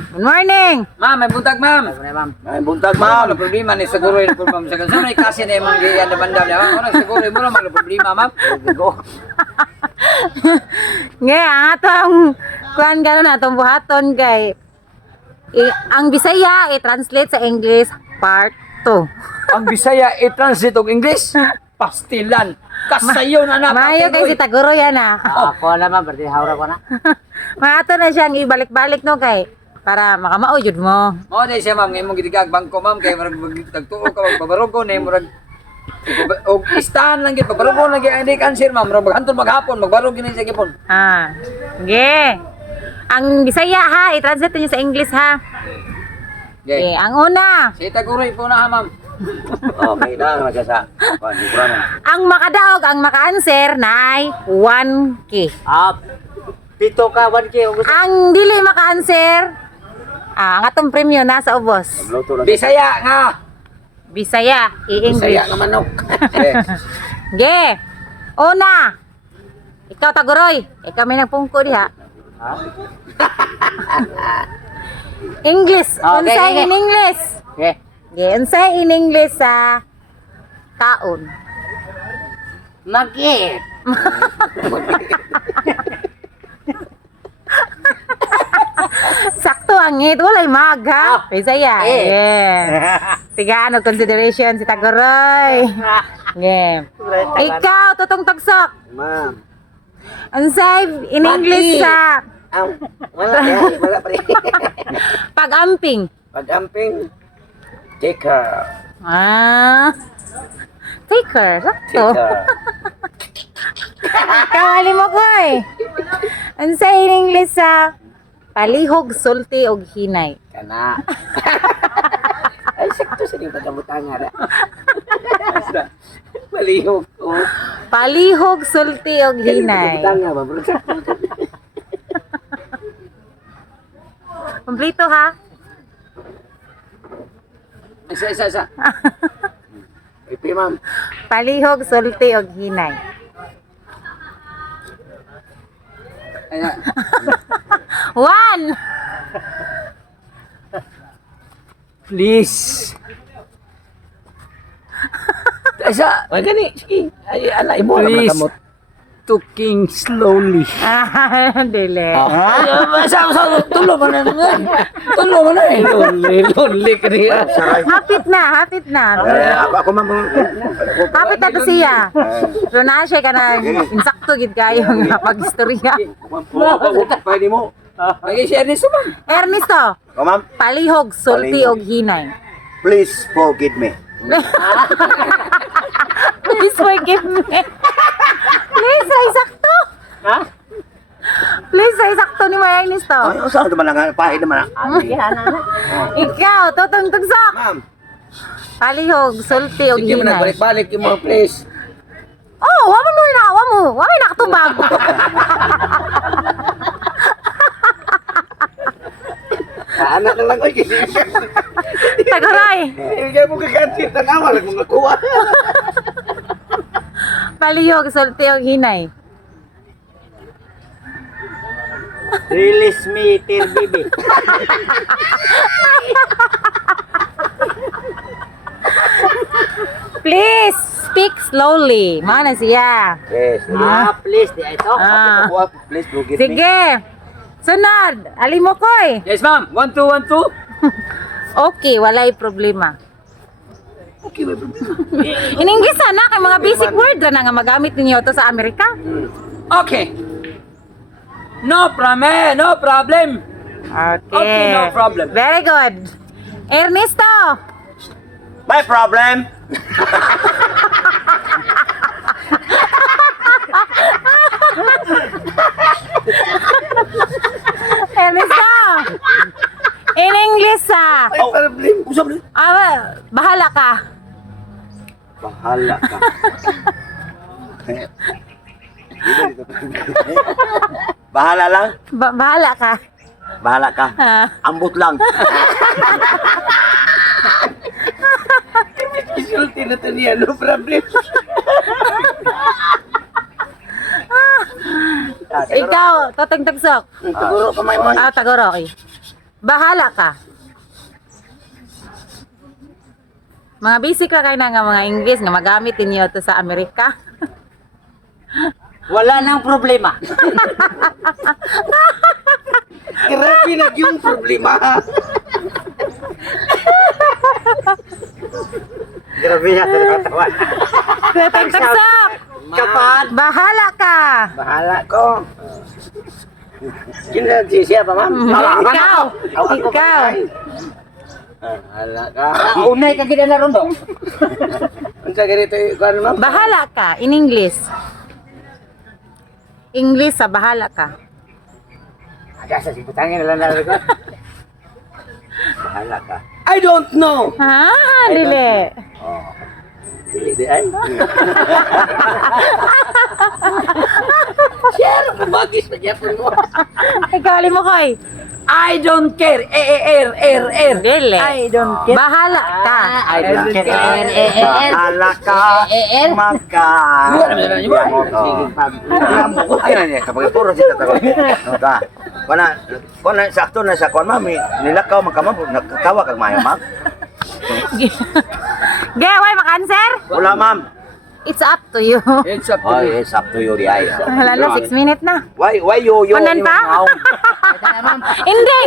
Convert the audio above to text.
Good morning. Ma'am, may buntag, ma'am. May buntag, ma'am. Wala problema ni siguro yun po, ma'am. Sa kanila may kasi na yung mga ganda-banda niya. Wala siguro yun mo lang, wala problema, ma'am. Ang atong kuan gano na atong buhaton kay ang Bisaya i-translate sa English part 2. Ang Bisaya i-translate og English, pastilan. Kasayo na na. Mayo kay si Taguro yan Ako naman, berarti haura ko na. Maato na siyang ibalik-balik no kay para makamao jud mo. Mao na siya, ma'am. Ngayon mong gitigag bangko, ma'am. Kaya marag magtagtuo ka, magbabarugo na yung marag og istahan lang gyud pagbarugo lang gyud hindi cancer, ma'am. Marag maghantol maghapon, magbarog gyud sa gipon. Sige. Ang Bisaya ha, i-translate niyo sa English ha. Okay, ang una. Si Taguroy po na, ha, ma'am. Okay na, nagkasa. Ang makadaog, ang maka-answer nay 1K. Pito ka, 1K. Ang dili maka-answer, ang atong premyo nasa ubos. Bisaya nga. Bisaya, i-English. Bisaya nga manok. Ge. Una. Ikaw Taguroy, ikaw may nagpungko diha. English. Okay, Unsay okay. in English? Okay. Ge, unsay in English sa kaon? Mag-eat. Sakto ang ngit, walay mag ha. Bisaya. Yeah. Tigaan og consideration si Taguroy. Yeah. Ikaw tutong tagsok. Ma'am. Unsay in English sa Wala pa rin. pag-amping? Pag-amping. Taker. Taker, sakto. Kawali mo ko eh. Unsay in English sa palihog, sulti og hinay? Kana. Ay, sakto sa yung pagkabutangan. Malihog ko. Palihog, sulti og hinay. Pagkabutangan ba, bro? Kompleto ha? Isa. Ipi, ma'am. Palihog, sulti og hinay. Ayan. 1. Please. Isa. Ay, gani. Sige. Ay, anay mo. Please. Kamot. Talking slowly. Dili. Sa tulo mo na nga. Tulo mo na eh. Lonely ka niya. Hapit na. Ako, ma'am. Hapit na to siya. So na siya ka na insakto gid kayo nga pag-istorya. Pwede mo. Mag-i-share ni Suman. Ernesto, O, ma'am. palihog, sulti og hinay. Please forgive me. Please forgive me. Please, ay sakto. Please, ay sakto ni mo Ernesto. Ay, saan naman lang. Pahid naman. Ikaw, tutong tugsok. Ma'am. Palihog, sulti og Sige mo na, hinay. balik-balik yung mga place. Oh, wa mo nakatubag. Anak na lang ko. Taguroy. Hindi mo kakansit. Tanawa lang mga kuha. Palihog, sulti og hinay. Release me, dear baby. Please speak slowly. Mana siya. Yes. Please. Di ito. Ah. Please forgive me. Sige. Sunod. Alimokoy. Yes, ma'am. 1, 2, 1, 2. Okay, walay problema. Okay, may problema. In English sana kay mga basic word ra na nga magamit ninyo to sa Amerika. Okay. No problem, no problem. Okay, no problem. Very good. Ernesto. My problem. Ernesto. In English My problem. Usap na. bahala ka. Bahala ka. Bahala lang. Bahala ka. Bahala ka. Ambot lang. Isulti na to niya. No problem. Ikaw, toteng tagsok. Siguro kamay mo. Tagoro, okay. Bahala ka. Mga basic ra kayo na nga mga English nga magamit ninyo to sa Amerika. Wala nang problema. Grabe na yung problema. Grabe na sa katawan. Tagsak! Kapag Bahala ka! bahala ko. Kinagsi siya pa, ma'am? Ikaw! Ikaw! Bahala ka. Unay ka gina na ron do. Ang sa ganito, kuwan, ma'am? Bahala ka in English. English sa bahala ka. Agasa, si putangin na lang ko. Bahala ka. I don't know. Ha? Dili. Oh. Dili di ay. Share, mabagis na Japon mo. Ikaw, mo koy. I don't care. Dili. I don't care. Bahala ka. I don't care. Bahala ka. Magka. Ayun niya, kapag puro siya tatawag. Kuna sakto na sa kuwan, mami. Nilakaw magkamam, nagkatawa kag mayo, ma'am. Why maka-answer? Wala, ma'am. It's up to you. It's up to Oh, you. it's up to you, Riay. Wala na, 6 minutes na. Why you Unan pa? Hindi.